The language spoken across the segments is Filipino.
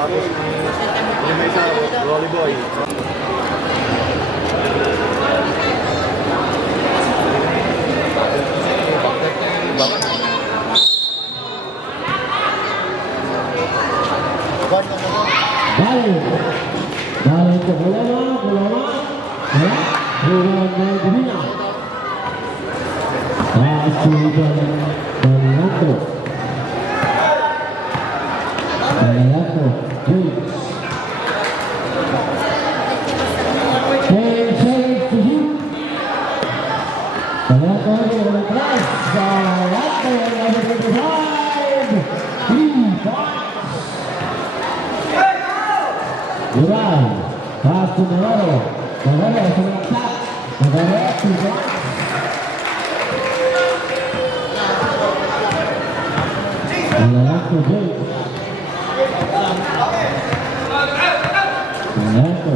Tapos may isa, Rolly Boy. Balik ke bola, Gubina. Masih Balato. Duran, pass to Navarro. Navarro es un attack. Navarro to Duran. Navarro James. Navarro.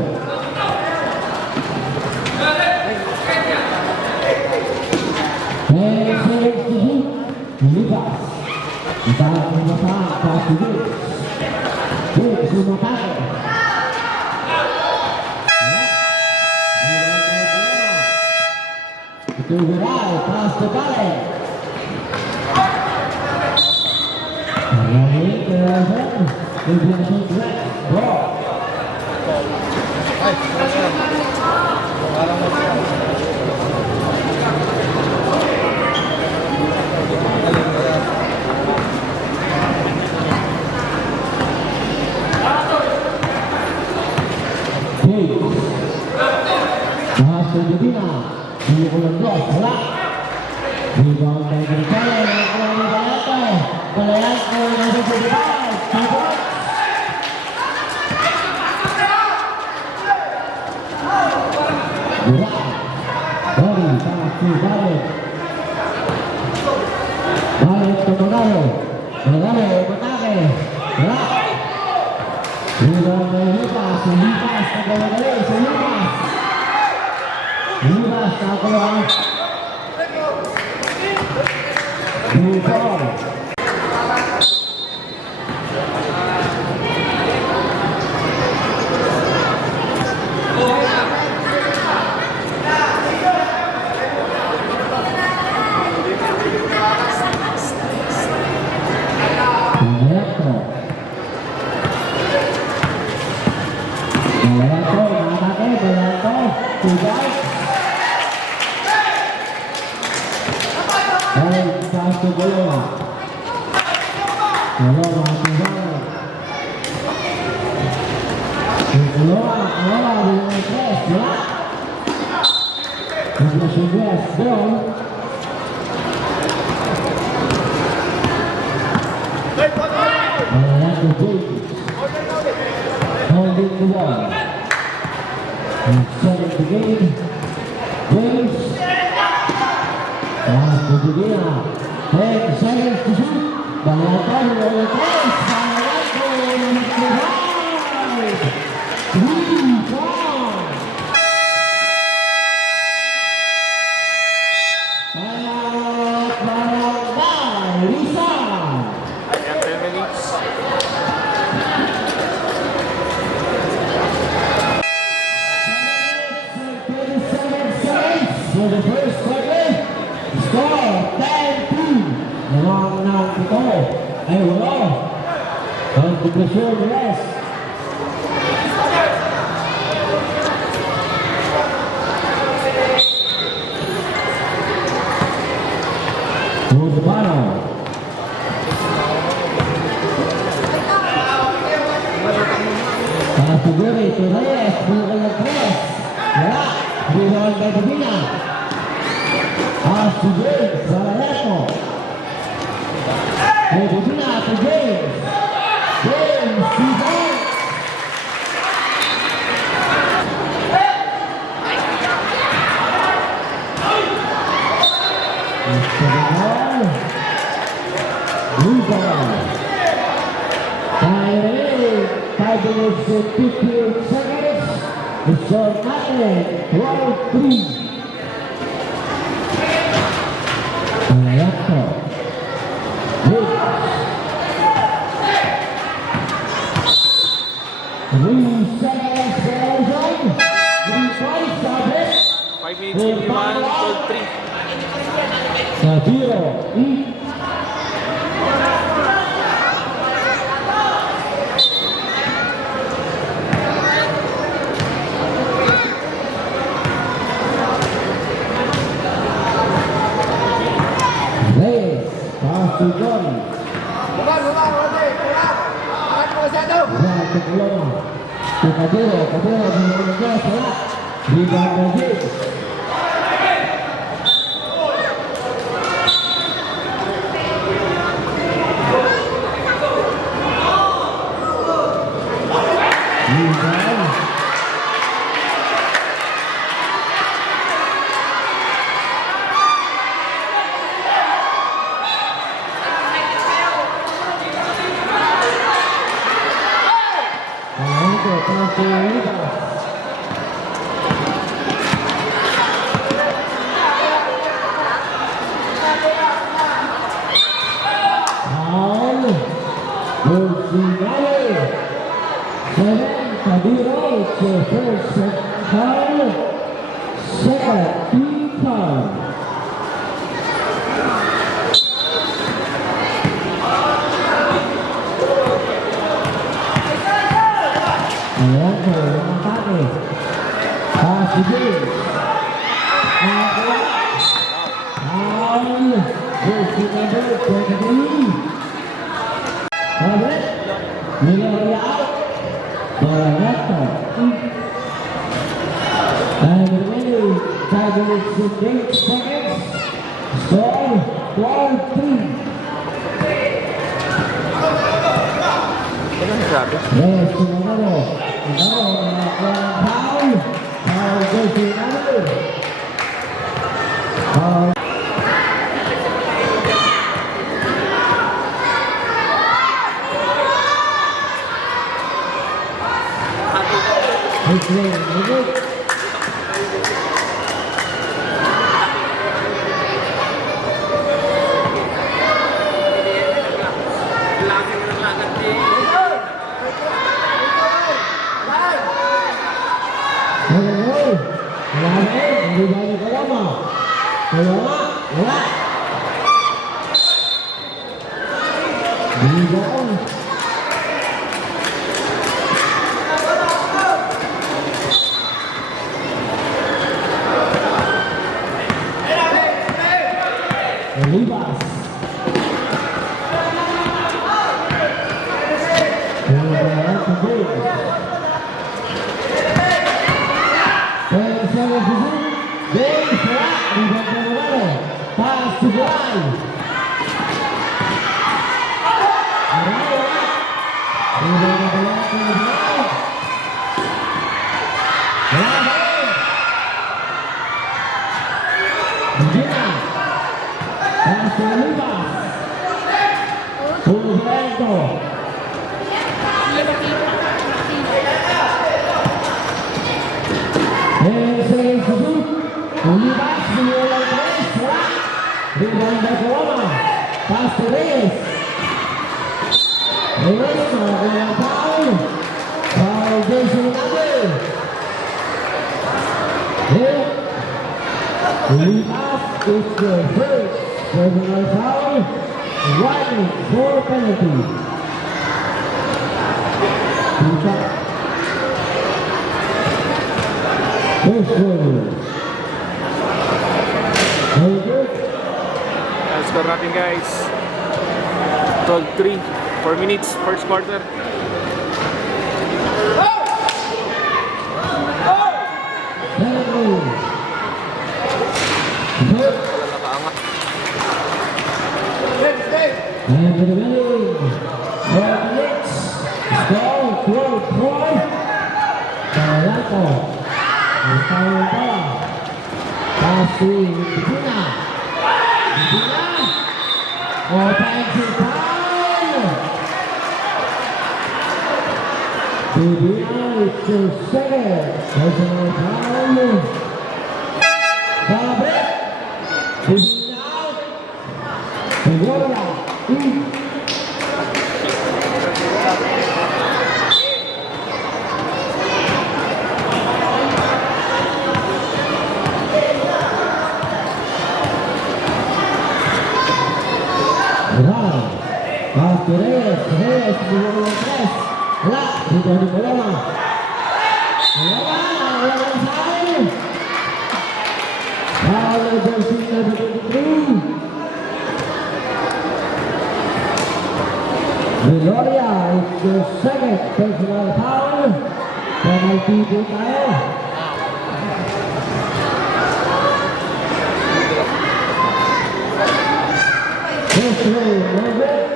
Lucas. Está pass to James. James un ataque. To Viral, pass to Bale. Rebound dari Berkala yang keluar di Balato. Balato yang berada di bawah. Duran dari kaki balik. Balik ke Magaro. Magaro bertahan. Gerak. Rebound dari Lukas. Lukas ke bawah dari Lukas. Lukas ke bawah. Holding the ball. And setting the game. James. Pass to Gubina. 10 seconds to shoot. Balato on the cross. Balato on the right. 3 points. Barangay Rizal. For the first quarter, score 10-2. Namang ng ito ay wala. Ang depresyon rest. To the bottom. Pasuguri to Reyes. Bukan ng press. Wala. Rebound by Gubina. Pass to James, Balato. Gubina to James. James, rebound. Senegal. Rebound. Time 5 minutes and 58 seconds. The score natin, 12-3. Ayako. Hicks. 3 seconds celebration. 3 points, Sabit. 5 minutes, 51, 12-3. Sabiro, eat. Reyes, pass to Johnny. Buat ke Keloma. Ke Kadiro, Kadiro menangnya salah. Rebound lagi. Rebound. Untuk Pasir Ribas. Foul. Bersinggah. Seven Kadiro to first foul. Second team foul. Ayan po, ang atake. Pass to James. Foul. Jersey number 23. Sabit. Niloria out. Barato. Time remaining 5 minutes and 8 seconds. Score 12-3. Ano sabi? Yes, Sinanalo. Foul. Foul goes to Sinanalo. Foul. Ribas. Pass to Guy. Pass to Ribas. Pulvento. Ribas mengulang Reyes. Rebound by Keloma. Pass to Reyes. Reyes melakukan foul. Foul Jason Nabil. Ribas is the first personal foul. Warning for penalty. First quarter. Very good. Ang score natin guys. 12-3. 4 minutes, first quarter. Nakaangat. And the remaining 4 minutes. Score 12-4. Barato. Ang foul pa. Pass to Pina. Offensive foul. PBI to second. Personal foul. Fabric. Is out. Gloria. Pass to Reyes, Reyes, número 3. Wala, dito ni Coloma. Coloma, wala ng foul. Foul ng jersey number 23. Gloria, it's your second personal foul. Penalty po tayo. First row, number.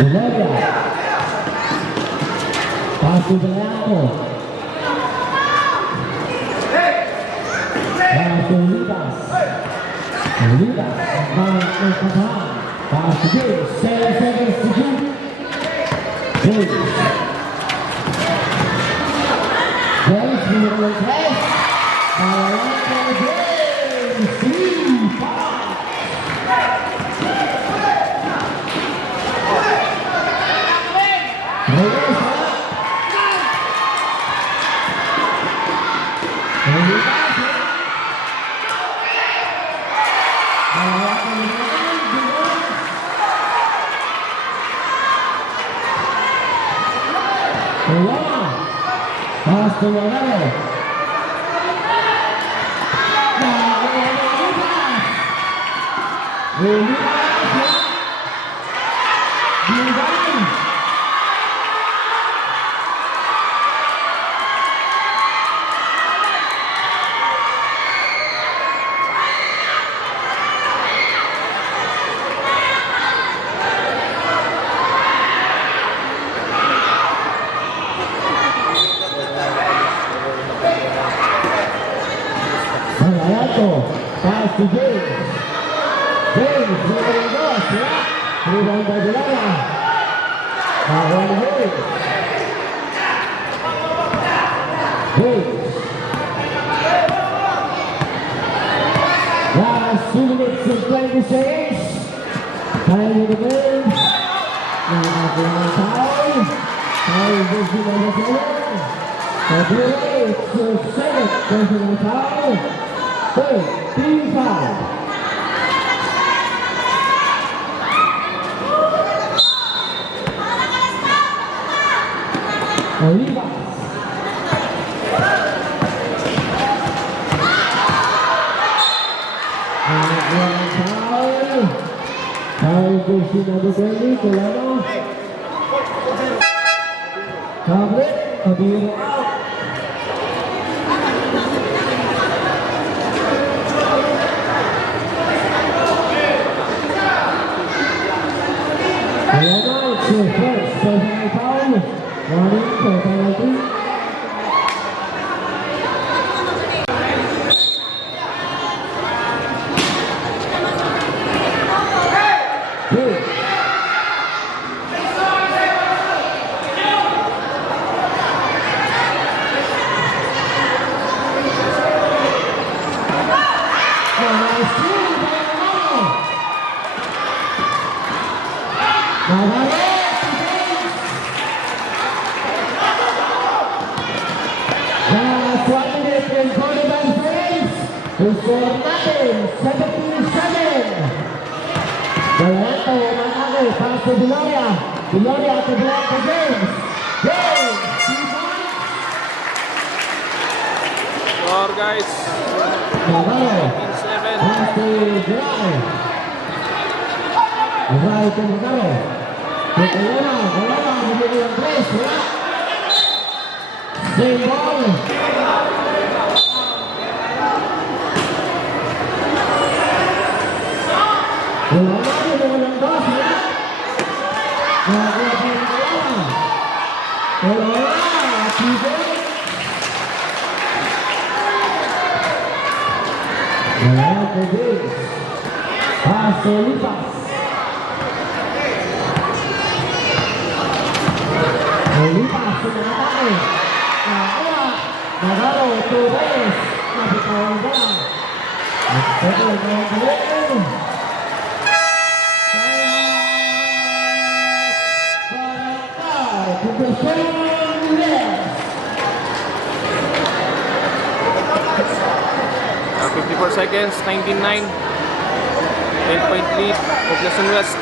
Gloria. Pass to Blanco. Pass to Lucas. Lucas. Pass to James. 7 seconds to shoot. James. James, número 3. Blanco James. 3 points. Pass to Morales. Pass to James. James, número 2, rebound by Gloria. Aaron Hayes. Hayes. Last 2 minutes and 20 seconds. Time in the game. Now foul. Foul goes to number 7. It's your second personal foul. Third, 3 foul. Olivas. Foul. Foul goes to number 20, Colano. Fabric, Abiro out. Colano, it's your first personal foul. Warning for penalty. Gloria to Blanco James. James, 3 points. Score guys. Navarro. 7. Pass to Dry. Dry to Navarro. To Coloma, numero 3, wala. Same ball. Wala. Sige. Wala. Sige. Paso lipas. Lipas. Sumatake. Nakawa. Nagaro. Torres. Nabitawan ka lang. Nagsabi. Nagsabi. Uh, 54 seconds, 19-9. 10-point lead, Poblacion West.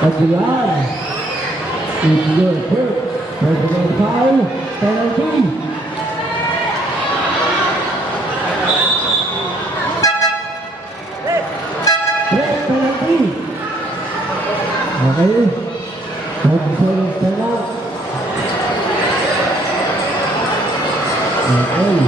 Aguilar, it's your first personal foul, penalty. Red penalty. Okay. Mag-series ka na. Okay.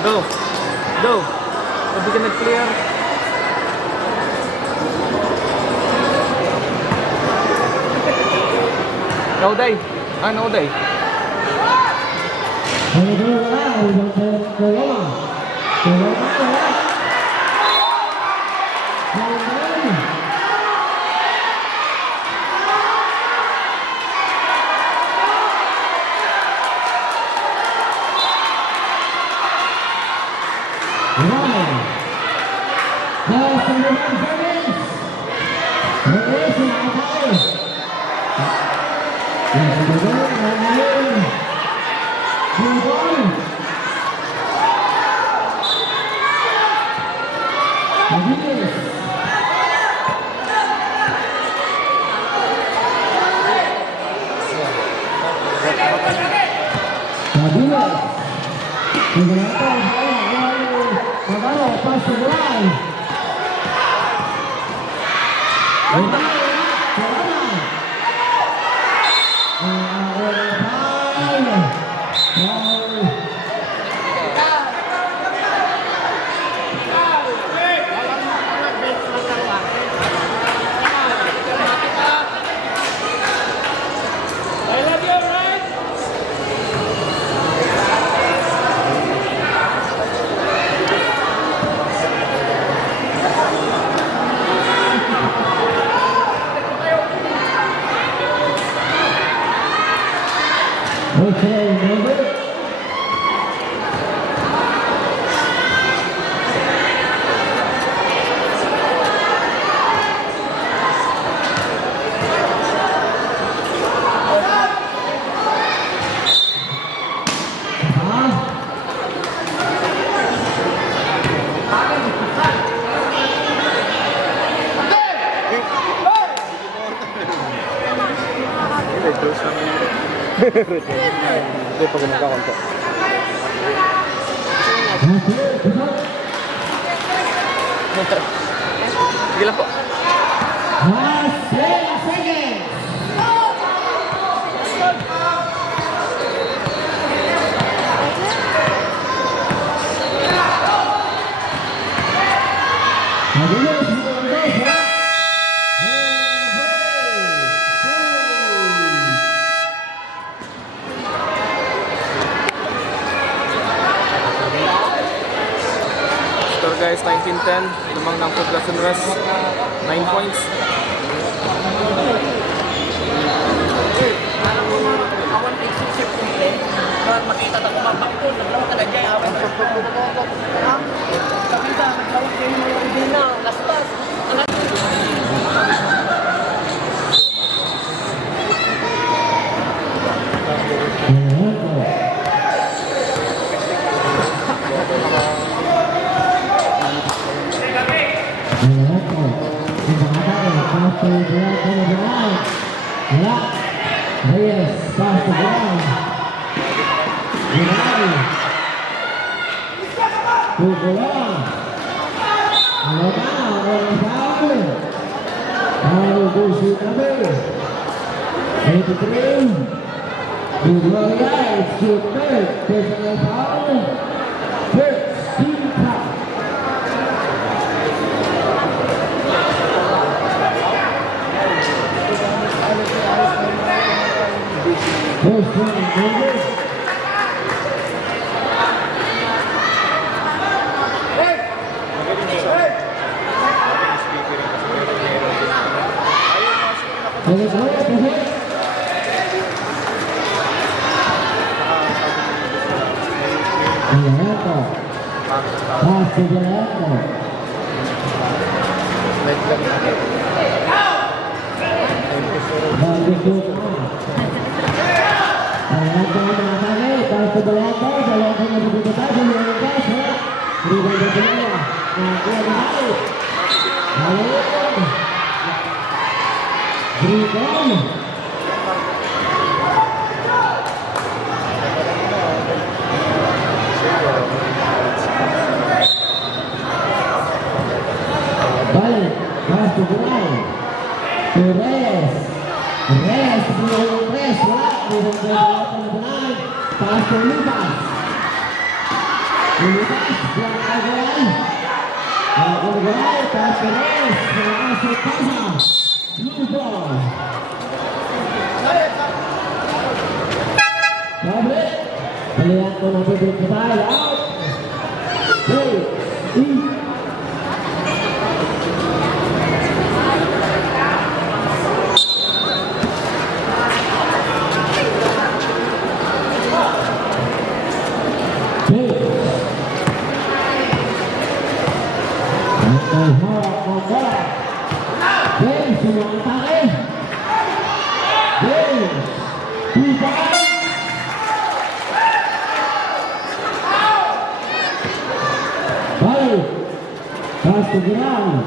Go! Go! Sabi ka nag-clear. Nauday! Ah, nauday! Hindi, pag nagkakonto. Sige lang po. Score guys, 19-10. Lumang ng Poblacion West. 9 points. I want to Reyes, pass to ground. Ginari. Pukulan. Alabang, walang foul. Foul goes to number 83. Gloria, it's your third personal foul. First team foul. First one, number. Balik, pass to Gulay. To Reyes. Reyes, pinulong Reyes. Wala. Pinulong Gulay. Pass to Lucas. Lucas, block by Gulay. Gulay, pass to Reyes. Pass to Casa. Blue ball. Balik. Balihan ko na pwede ko tayo. Out. Play. Eat. Pass to ground.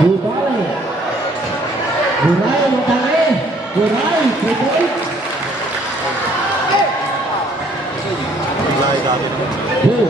Gulay. Gulay, matangay. Gulay, straight. Two.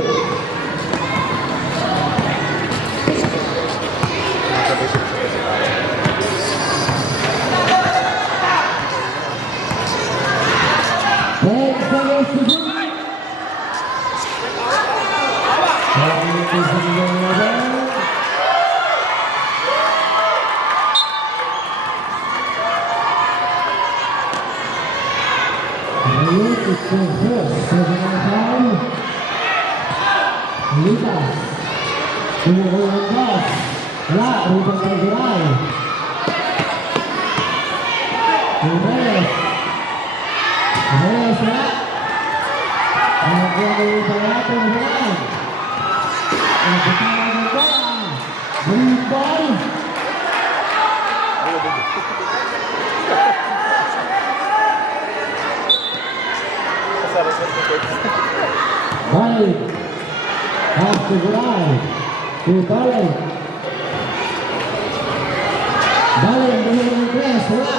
Lucas. Kumukulang boss. Wala. Rupang kay Gulay. Reyes. Reyes wala. Nakakuha ko yung palato ng Gulay. Nagkatawag ng bola. Green ball. Balik. Pass to Gulay. To Balik. Balik. Balik ng press. Wala.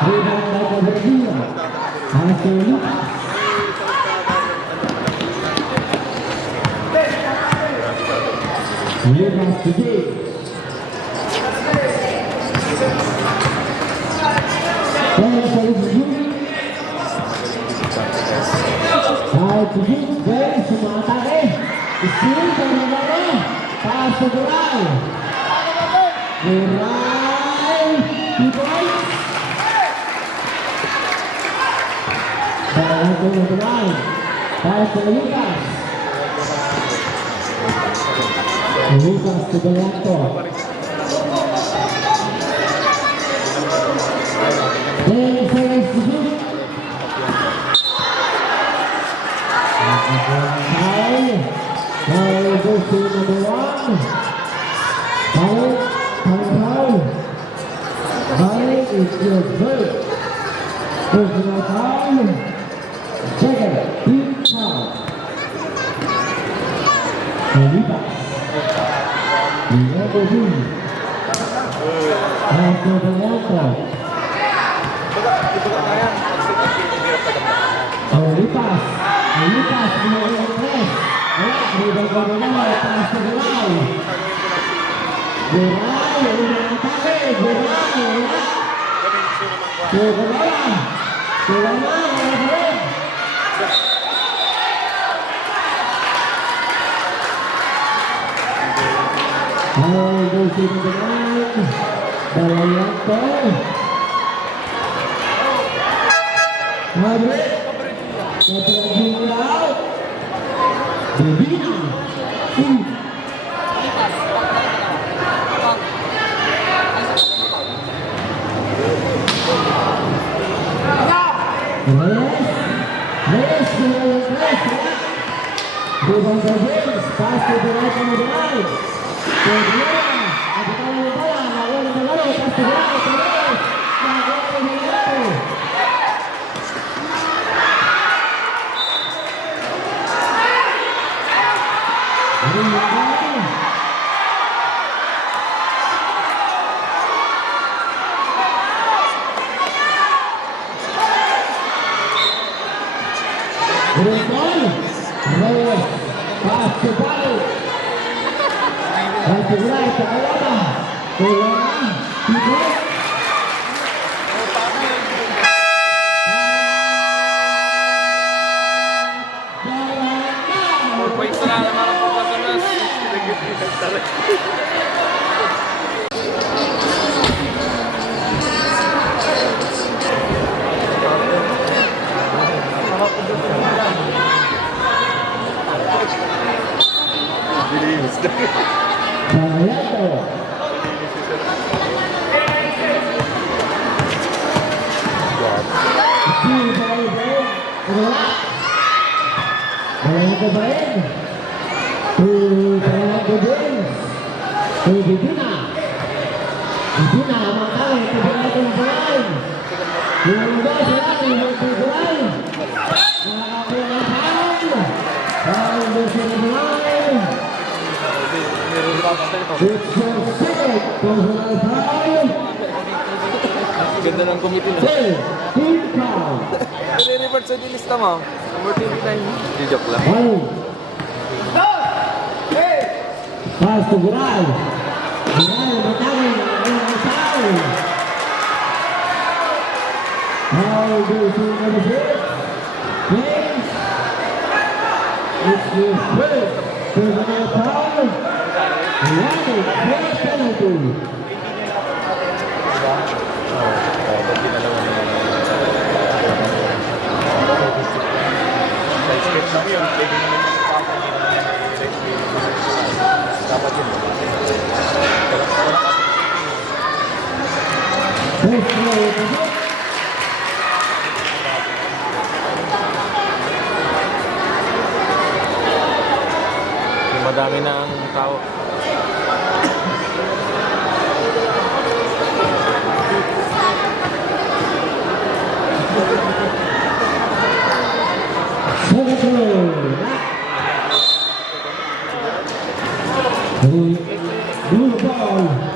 Rebound by Cabradilla. Pass to Lucas. Lucas to Dave. Balik sa Lucas. Side to Dave. Balik sumatake. Steal from the ball. Pass to Gulay. Gulay. Gulay. Balik to Gulay. Pass to Lucas. Lucas to Galato. 10 seconds to shoot. Foul goes to number 1. Foul. Balik is your first personal foul. Second, team foul. Malipas. Number 2. After the outcome. Malipas. Malipas. Malipas. Rebound by Guray. Pass to Guray. Guray. Umatake. Guray. Guray. Guray. Goes to the line. Dalayanto. Madrid. Katragin out. Divina. Rebound by James. Pass to the right on the line. Ganda ng committee na. Nire-revert sa dilista mo. Number 29. Di joke lang. Pass to Guray. Guray, matangin. Ang foul. Foul goes to number 6. James. It's your first personal foul. Running first penalty. Madami na ang tao. Blue ball.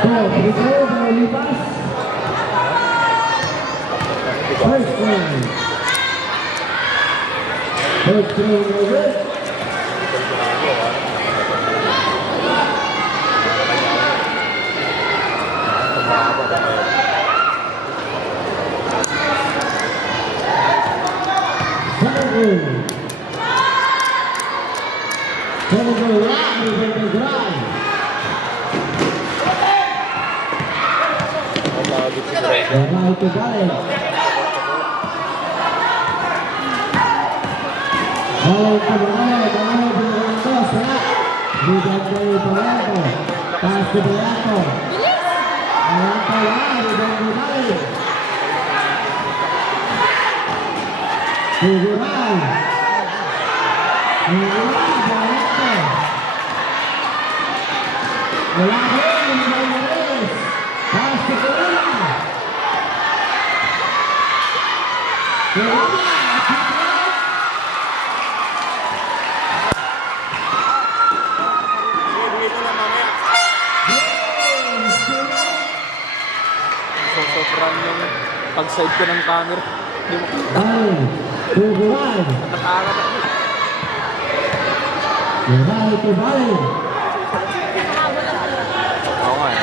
free throw, lipas. First one. First throw, no good. Second. Second round, we're drive. Babae to balik. Balik to babae to salat. Bigyan dari Bayato. Pass to Bayato. Bayato lang, bigyan to balik. Tuguran. Tuguran, Bayato. Wala rin, bigyan to rin. Pass to Tuguran. Sobrang yung pag-side ko ng camera. Hindi mo kita. Tuguran. Nakaangat ako. Babae to balik. Oo nga eh.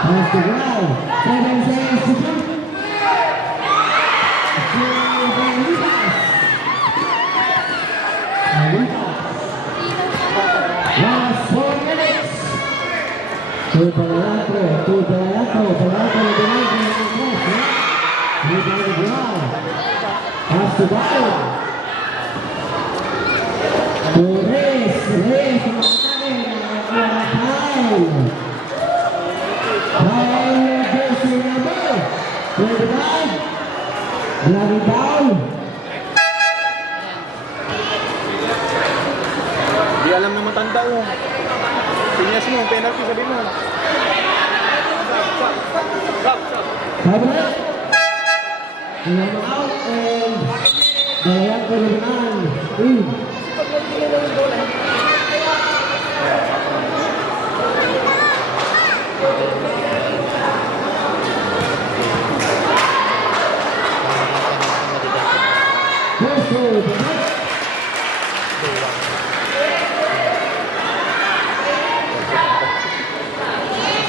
Pass to ground. 7 seconds to shoot. Last 4 minutes. To Balato na dinay ng cross. Rebound to ground. Pass to ball. To Reyes. Reyes ang atake ng foul. Foul jersey number 25. Lagi foul. Di alam na matanda mo. Pinyas mo, penalty sabi mo. Sabre. Ilang out and dalawang kalimutan.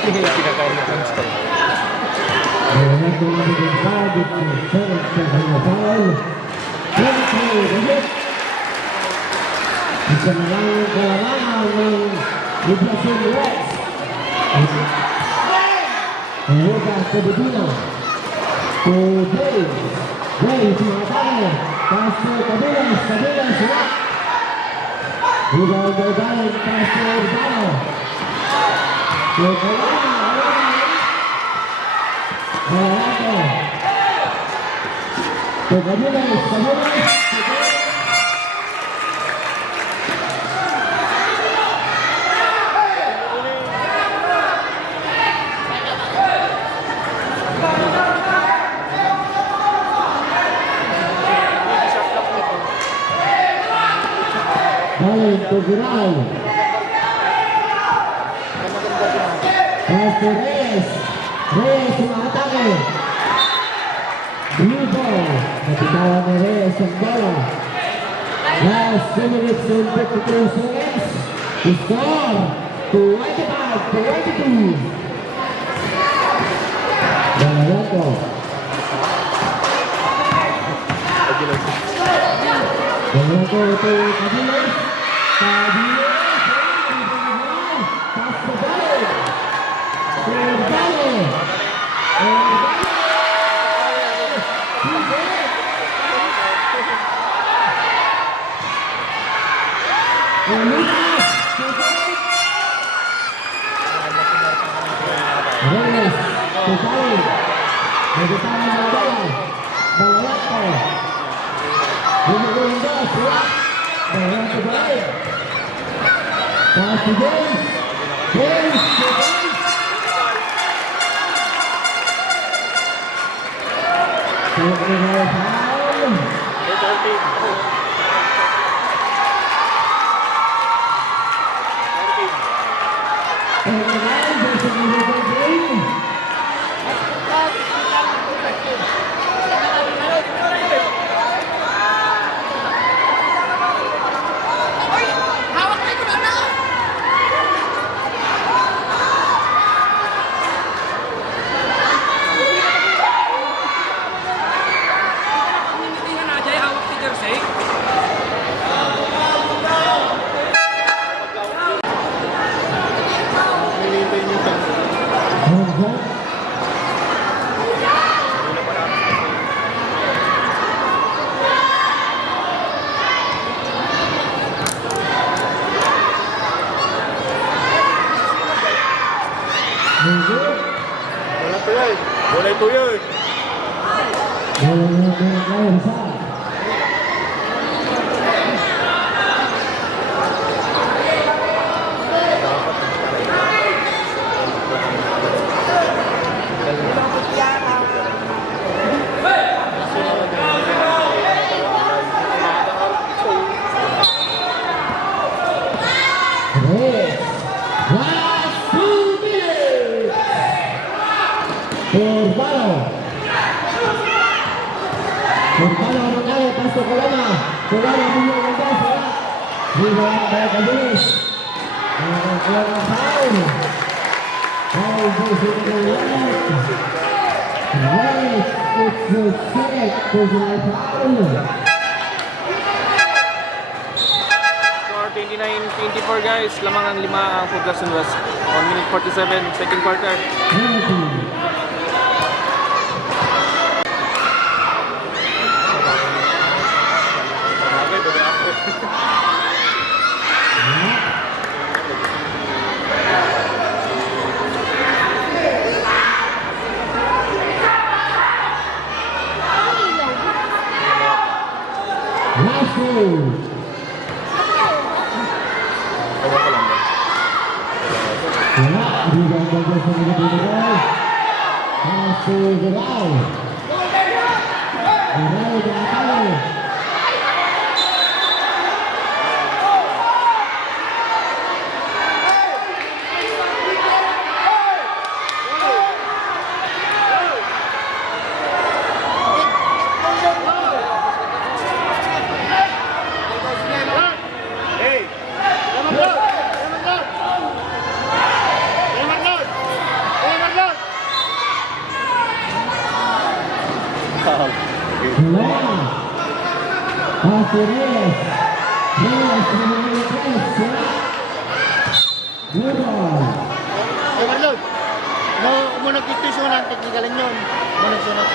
Pinakain na ng style. Isa na lang ang kailangan ng Liberación West. Lucas Cededino. To James. James sumatake. Pass to Cabilas. Cabilas sila. Rebound by Balen. Pass to Urbano. To Colana. Balato. To Cabilas. Cabilas. Balen to Gural. Pass to Reyes. Reyes sumatake. Blue ball. Napitawan ni Reyes ang bola. Last 2 minutes and 52 seconds. To score. 25-22. Balato. Balato to Cabilas. Cabilas. Pass to Balen. To Balen. Reyes, to Balen. Nagitahan ng bola. Balato. Bumagawin ba? Sila. Balato Balen. Pass to James. James to James. Technical foul. 29 versus number 28. Hinihintay niyo siya. Hanggang Minggu. Wala to yan. Wala ito yan. Walang sa. Yes. Last 2 minutes. Urbano. Urbano mengalir pasok ke lama. Kelana punya lepas bola. Di bawah dari Kabinis. Keluar foul. Foul position right. It's a set position foul. Score 29-24 guys. Lamangan 5 ang Poblacion West. 1 minute 47, second quarter. Penalty. Okay, bebe ako. Last goal. Ewan ko lang ba? Wala, hindi ka gagawin sa mga binigay. Paso Geral. Geral de Atay. Hey! Lemon Lord! Lemon Lord! Lemon Lord! Lemon Lord! Wala. Paso Reyes. Reyes, numero 3. Wala. Geral. Lemon Lord, no, muna dito yung sunang teknikalan yun. Muna sunang.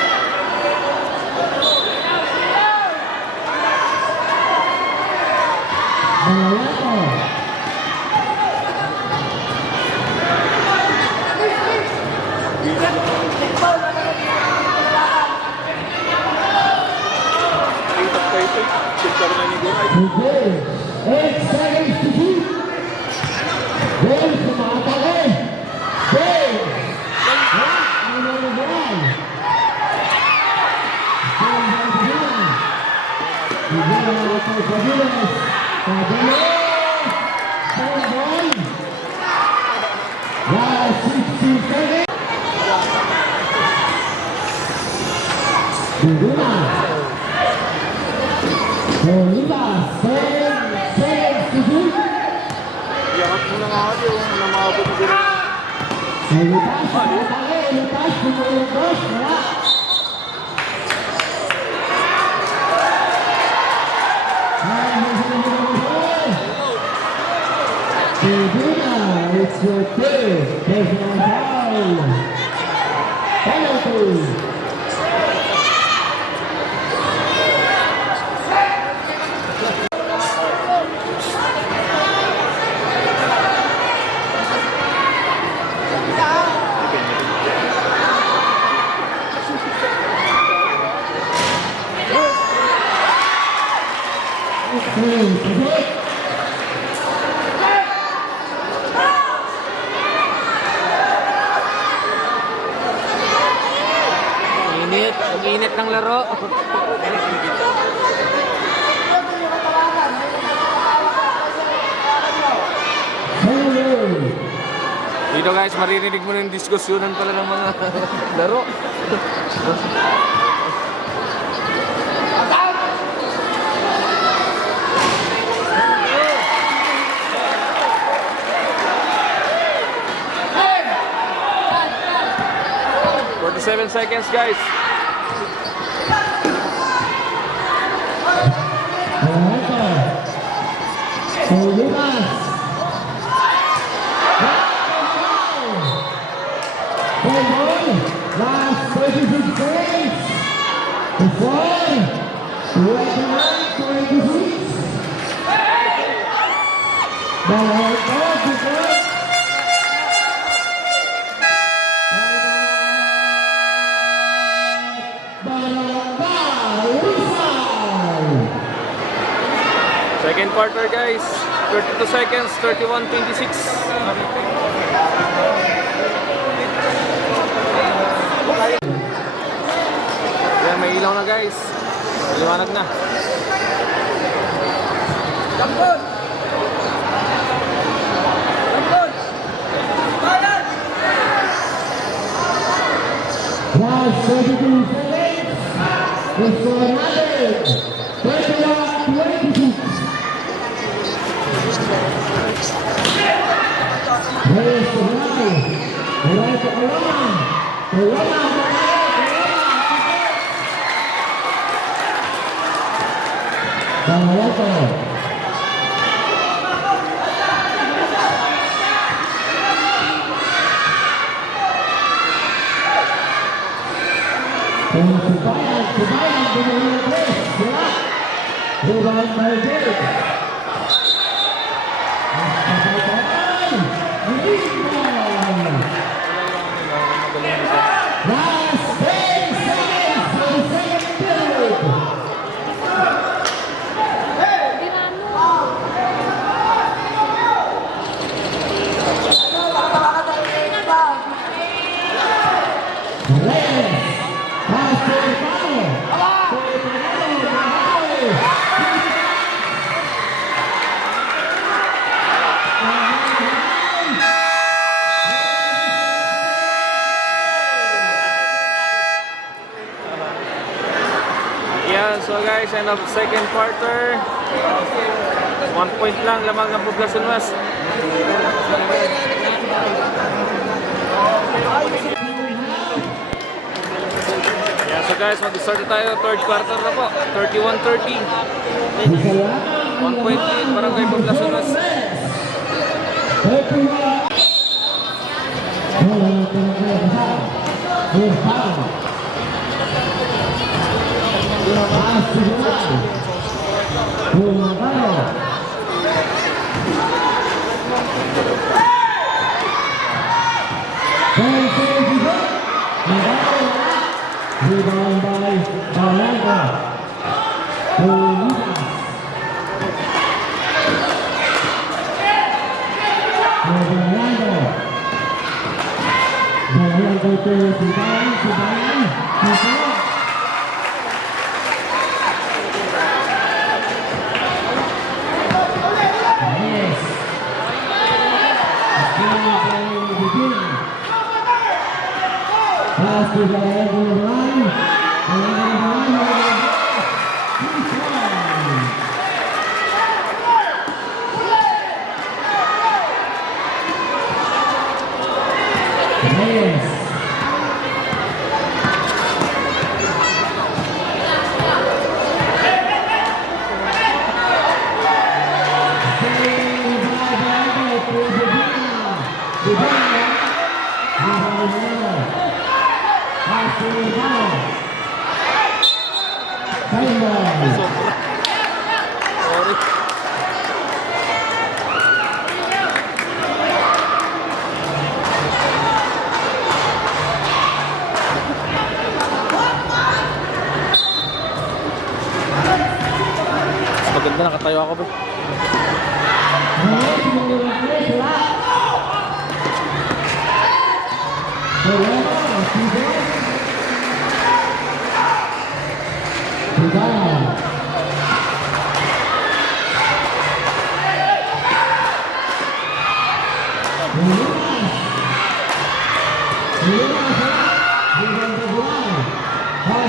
Malayato. Itap kayo ito. Check ka rin na ni Guray. Today, 8 seconds to shoot. Goal sa mga atake. Goal. Wala. Numero 1. Goal by Kabinas. Bigyan na ito Kabinas. Kabinas. Ball boy. Last 60 seconds. Biguna. Oliva, 7 seconds to shoot. Iyangat mo na nga ako yung namabot na din. Lepas, lepas, numero 2, wala. Tribuna, it's your third personal foul. Penalty. Ang init ng laro. Dito guys, maririnig mo na yung diskusyonan pala ng mga laro. Seven seconds, guys. Last 36 seconds. Before, 26. Second quarter, guys. 32 seconds, 31-26. Yan, may ilaw na, guys. Maliwanag na. Last 32 seconds. Before another 31-26. There's the right. The right to Alama. The Alama. Bangalato. Subayan, binigyan ng press. Sila. Rebound by Jake. Last 10 seconds for the second period. Yan, so guys, end of second quarter. 1 point lang lamang ng Poblacion West. Yan, so guys, mag-start na tayo. Third quarter na po. 31-30. 1 point lead, Barangay Poblacion West. Rebound by Barangay. Barangay to Subayan. Pass to the end of the line. Yes. Sorry. Maganda, nakatayo ako ba?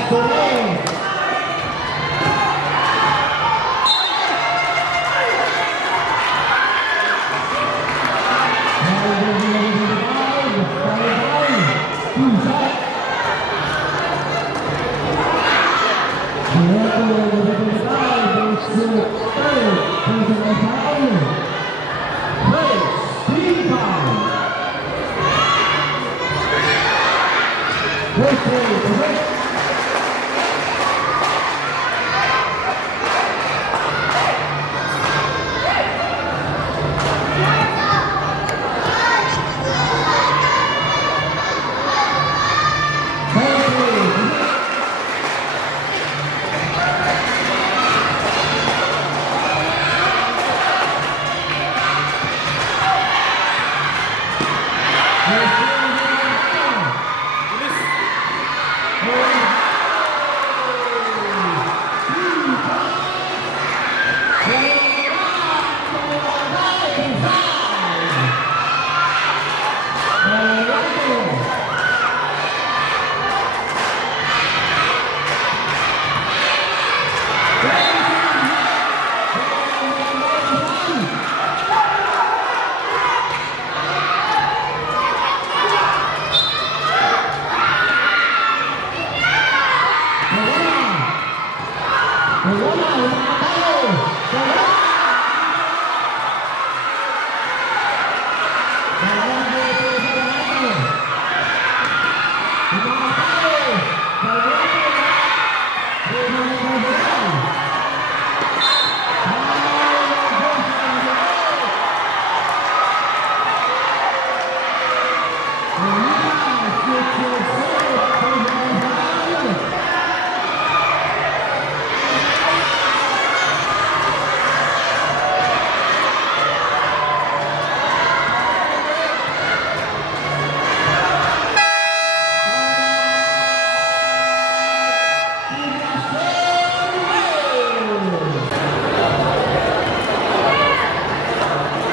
correct.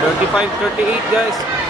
Thirty-five, 38 guys.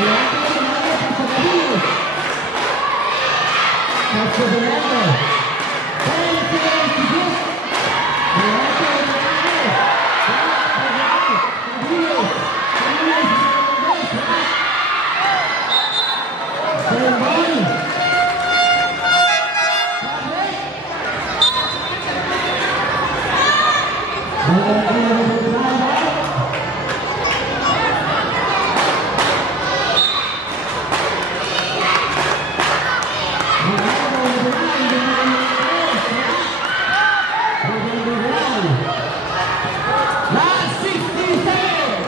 Last 60 seconds.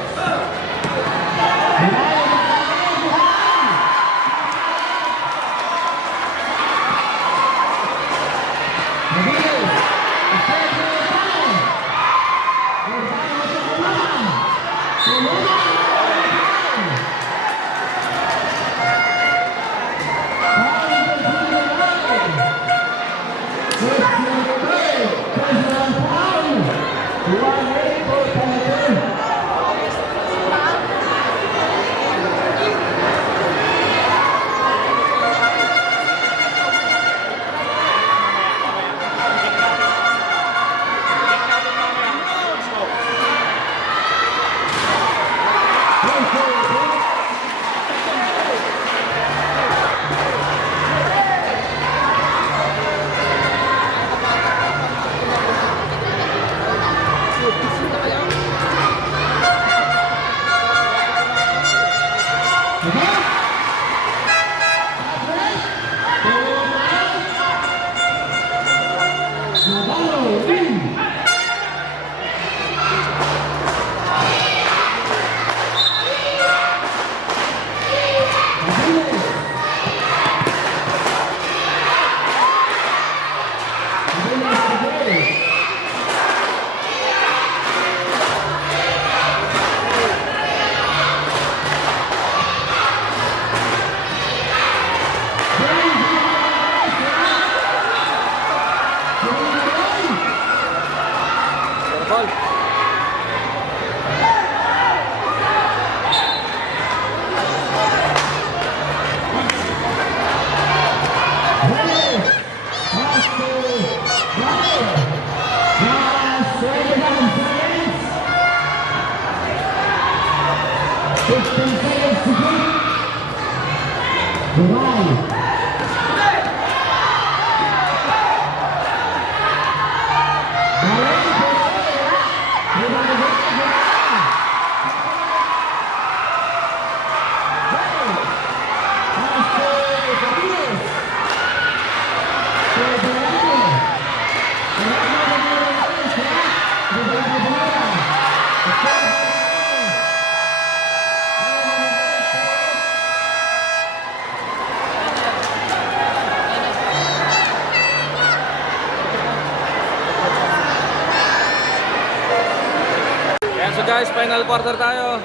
Ayan, so guys, final quarter tayo.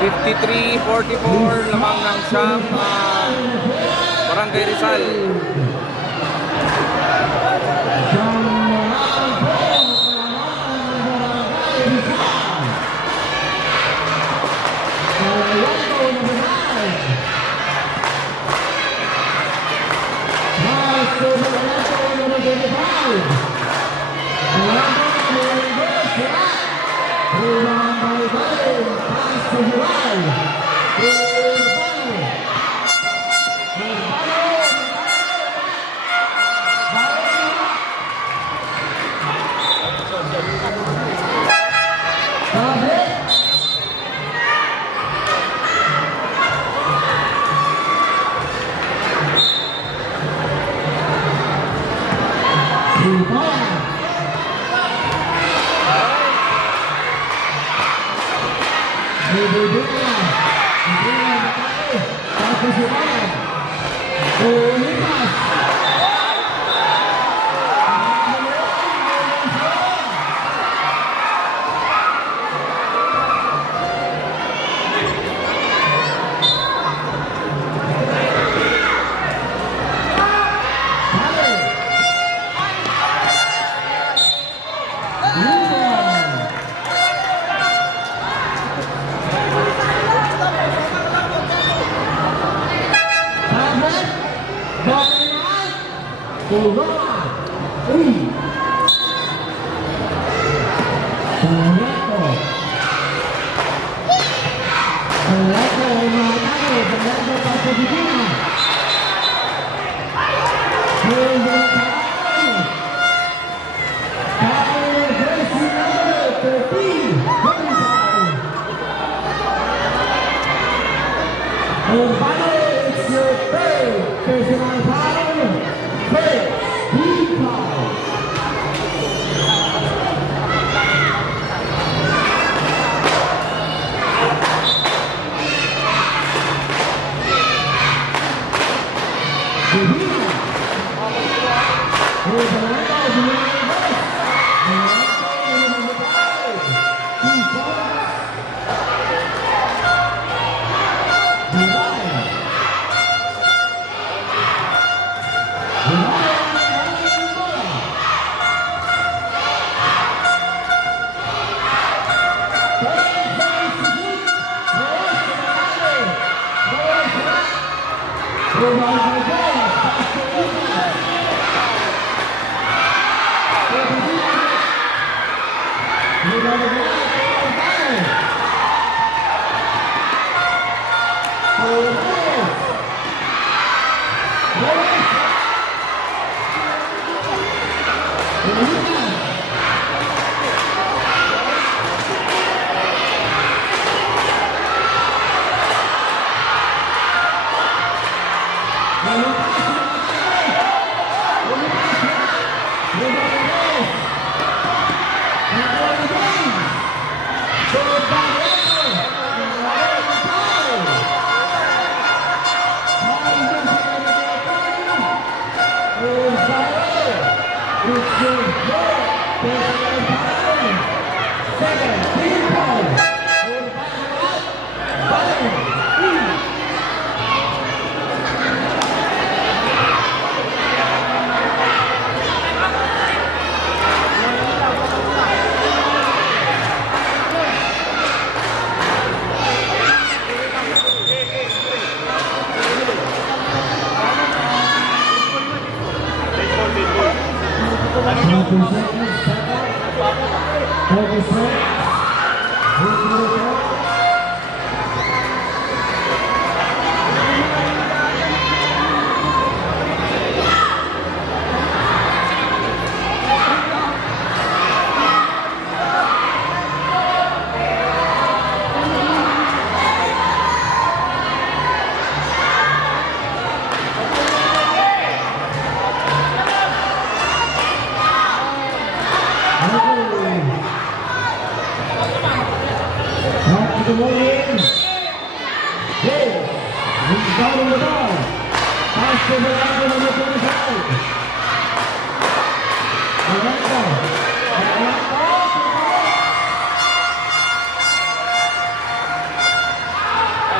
53-44, lamang ng Siyam, Barangay Rizal. 3. Pangalato ay maatake. Pangalato pa sa bibina. And finally, it's your third personal foul. First, team foul.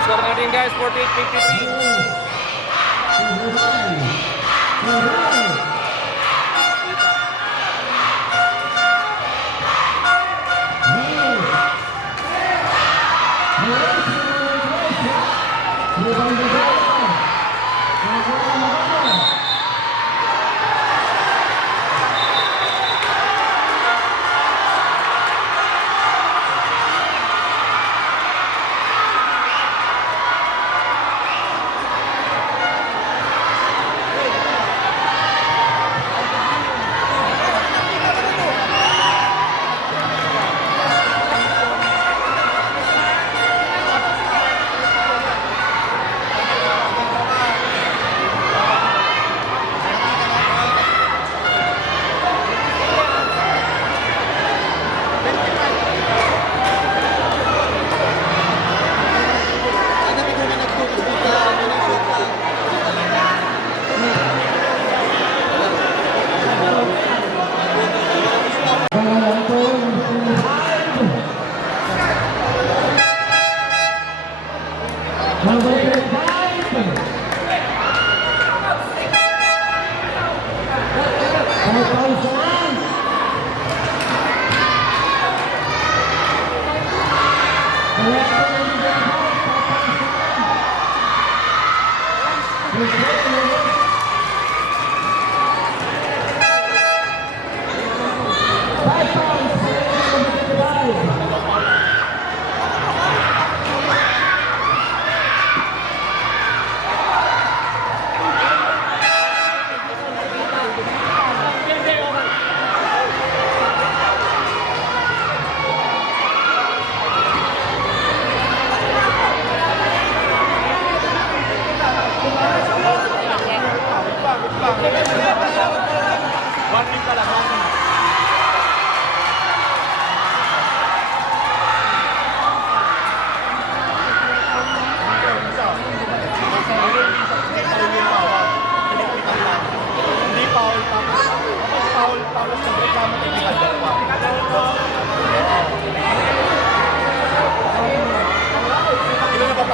Score natin guys, 48-53.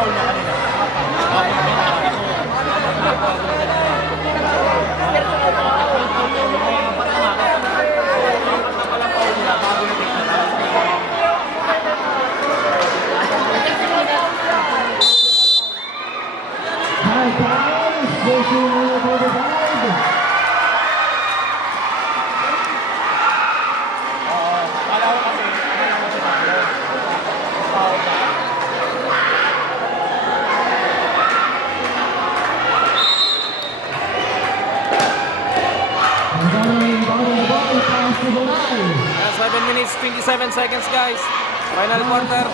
foul niya kanina. Bago nakita ka. High times, jersey number 45. Yeah, 7 minutes, 27 seconds, guys. Final quarter.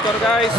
Score, guys.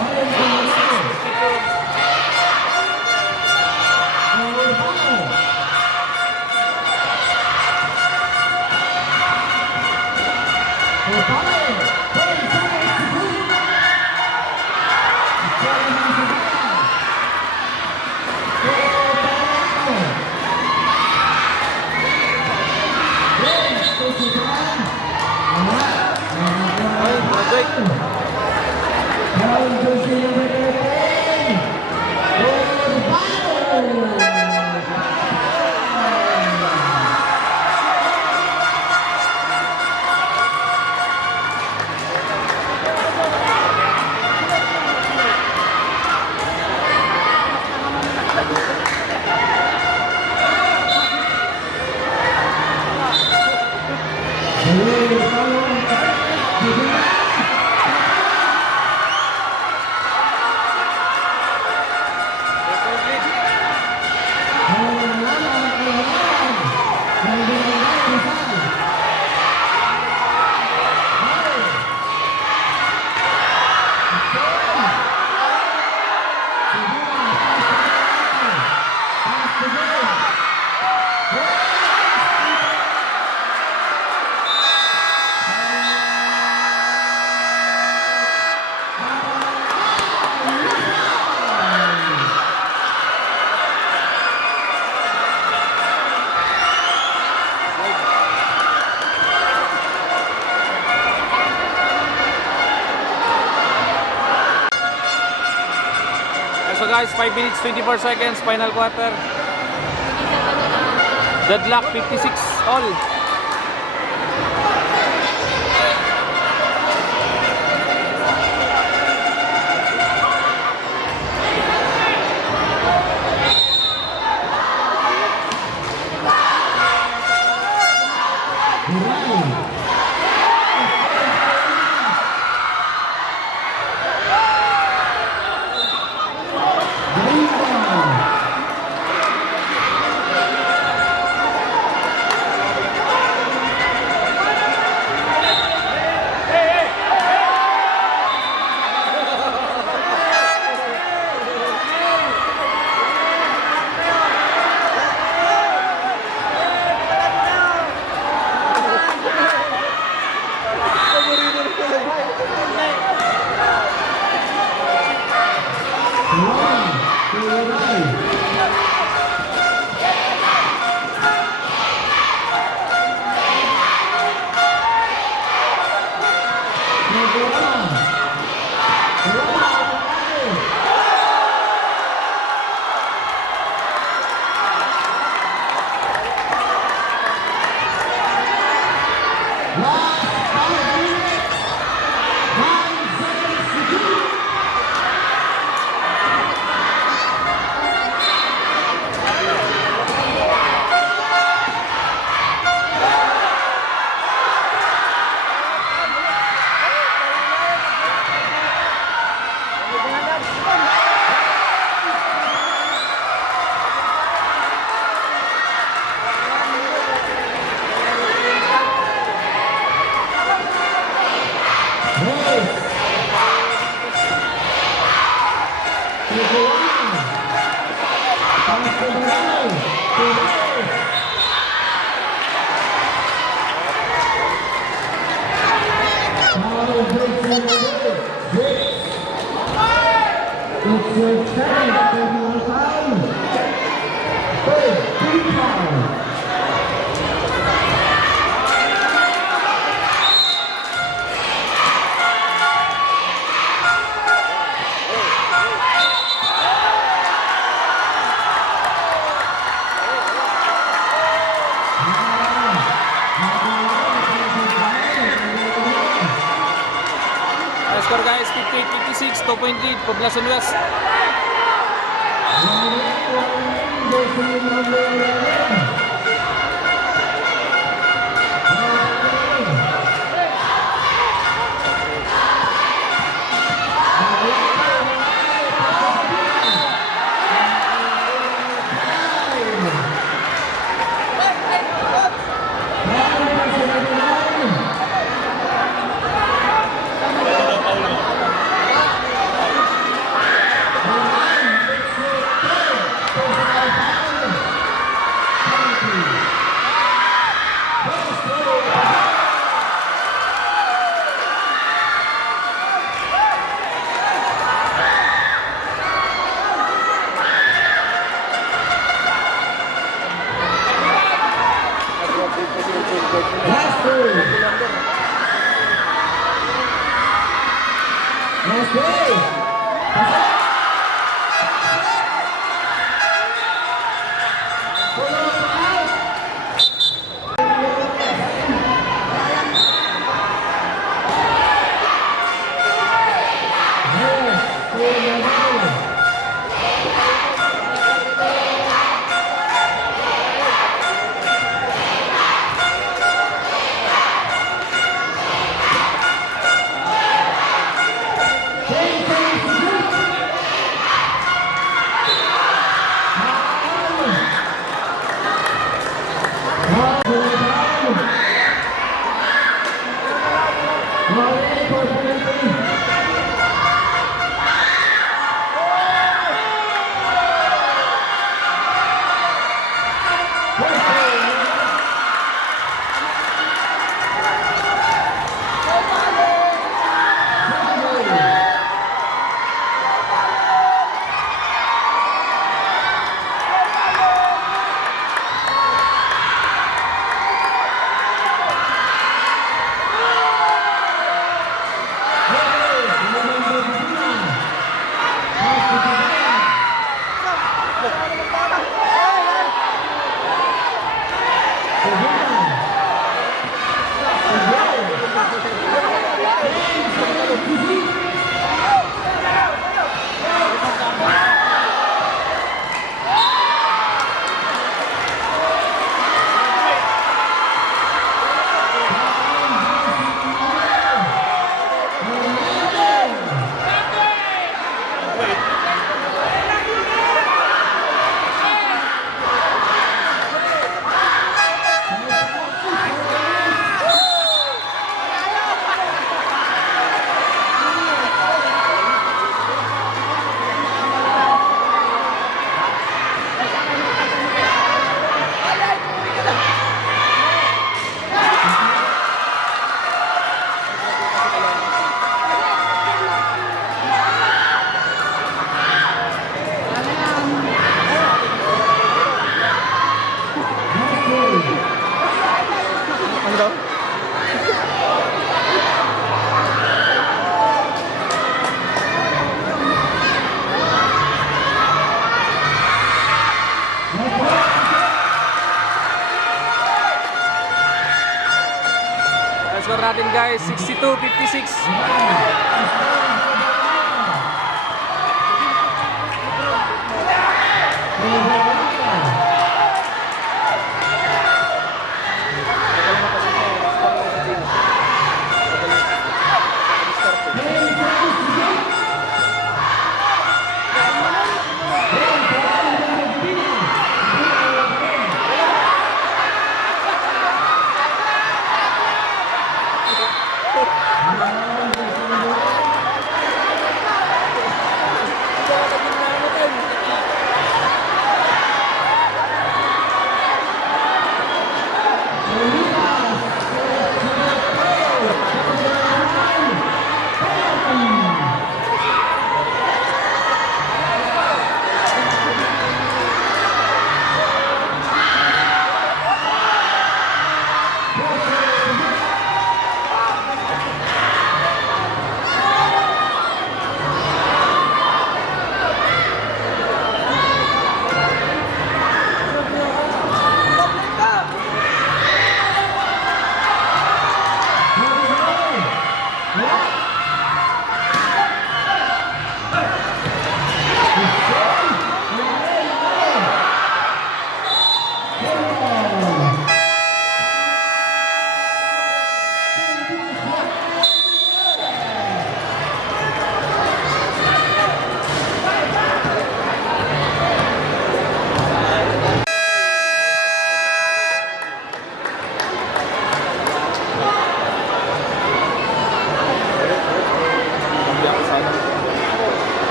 So guys, 5 minutes, 24 seconds, final quarter. Deadlock, 56 all. It's your second personal foul. Third, team foul. Score guys, 58-56, 2-point lead, Poblacion West. Last play. guys, 62-56.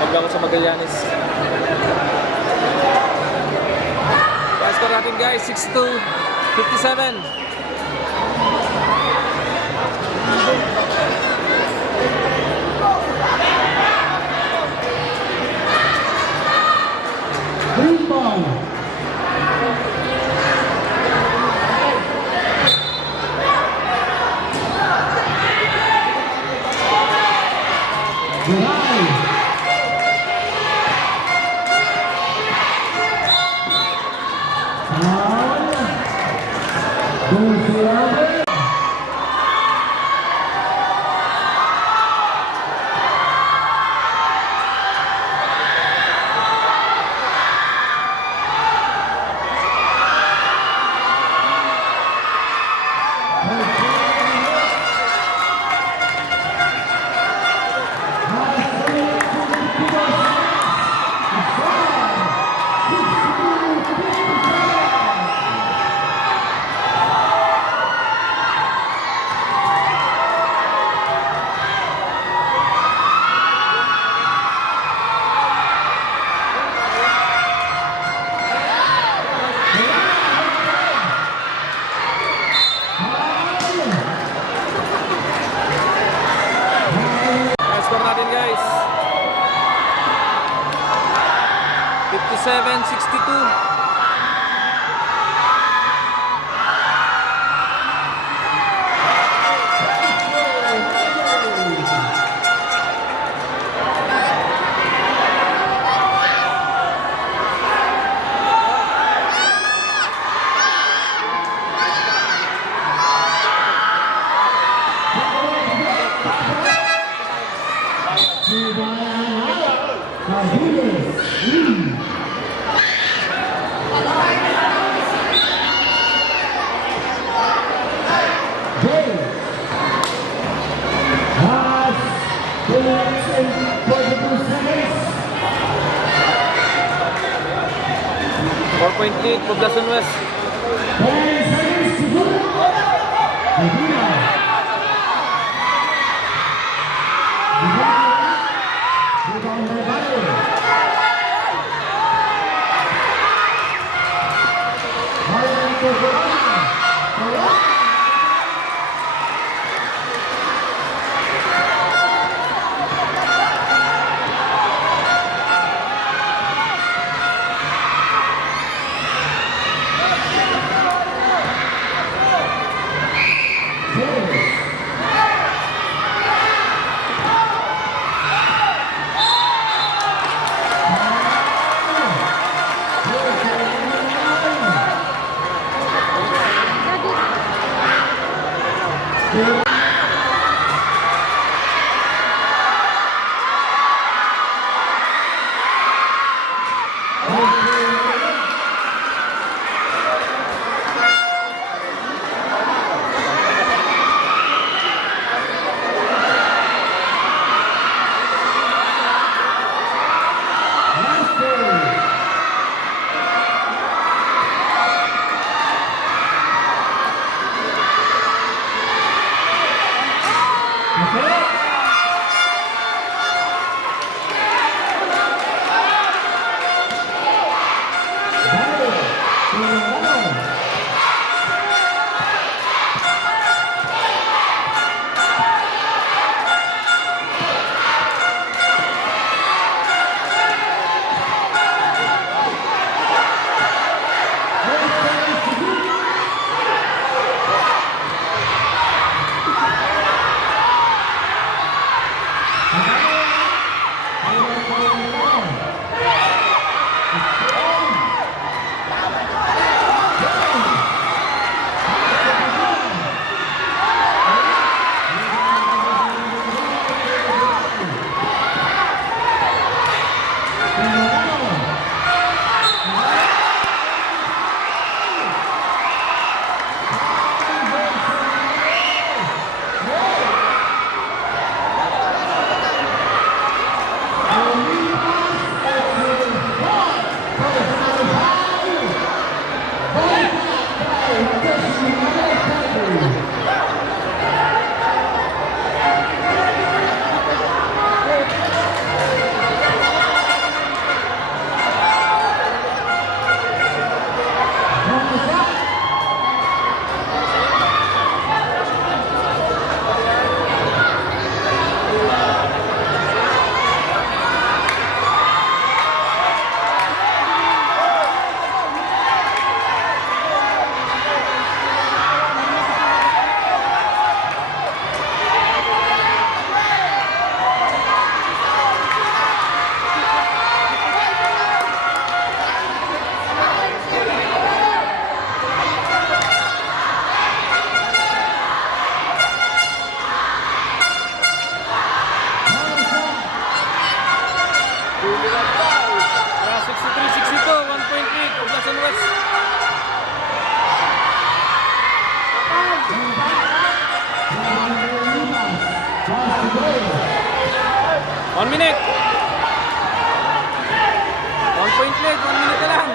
Hanggang sa Magallanes. Last score natin guys, 62-57. Green ball. July. Score natin guys, 57-62. Point lead, Poblacion West. Hey! 63-62, 1-point lead, Poblacion West. One minute. 1-point lead, 1 minute na lang.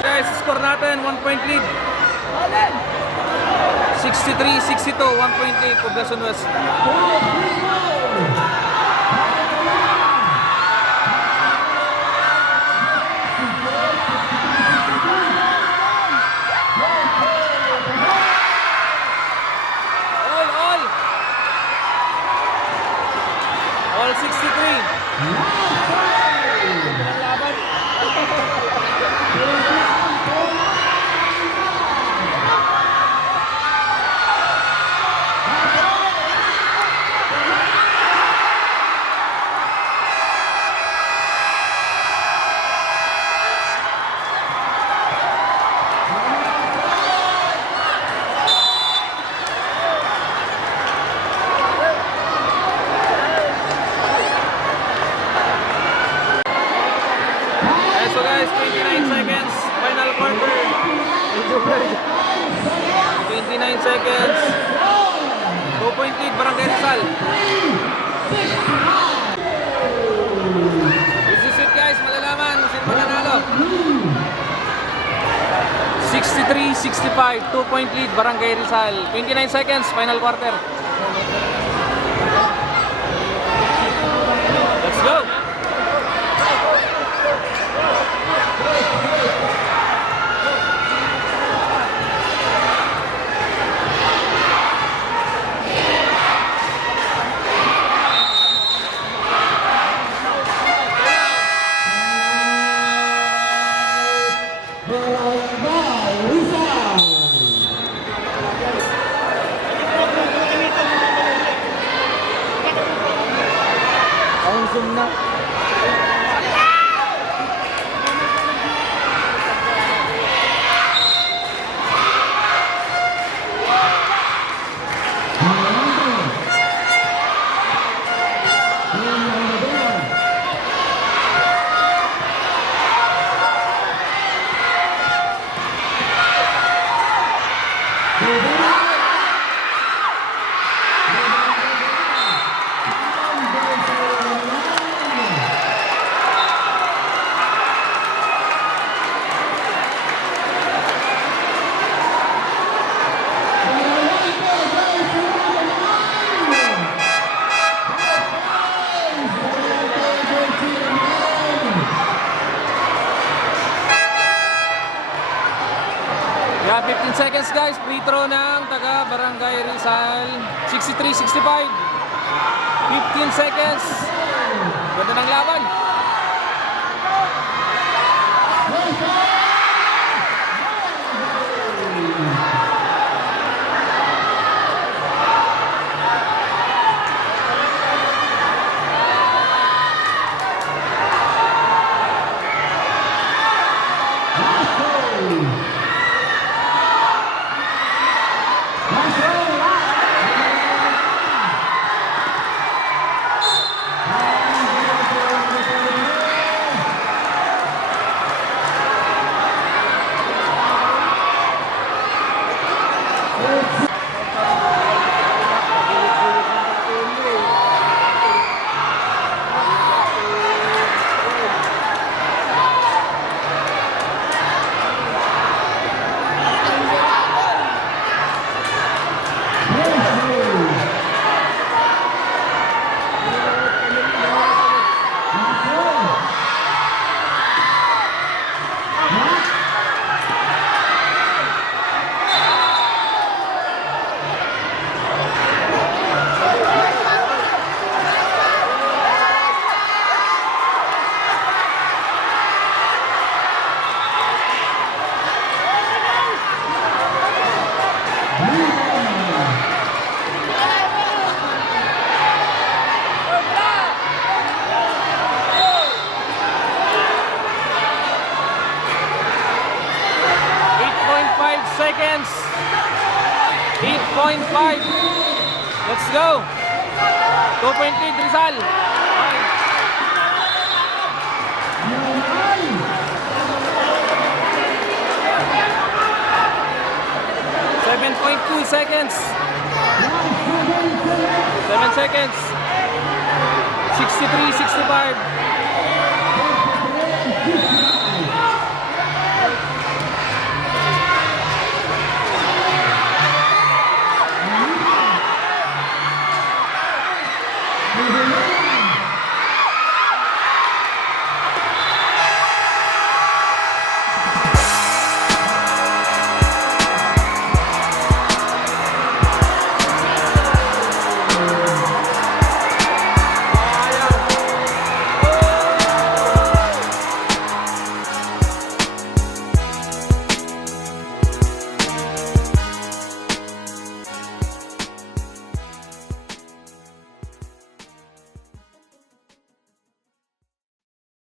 Guys, score natin, 1-point lead. 63-62, 1-point lead, Poblacion West. All 63. Okay, so guys, 29 seconds, final quarter. 29 seconds. 2-point lead, Barangay Rizal. This is it guys, malalaman kung sino mananalo. 63-65, 2-point lead, Barangay Rizal. 29 seconds, final quarter. Let's go! Zoom na. Yeah, 15 seconds guys, free throw ng taga Barangay Rizal. 63-65. 15 seconds. Ganda ng laban. Let's go. 2.3 Rizal. 7.2 seconds. 7 seconds. 63, 65.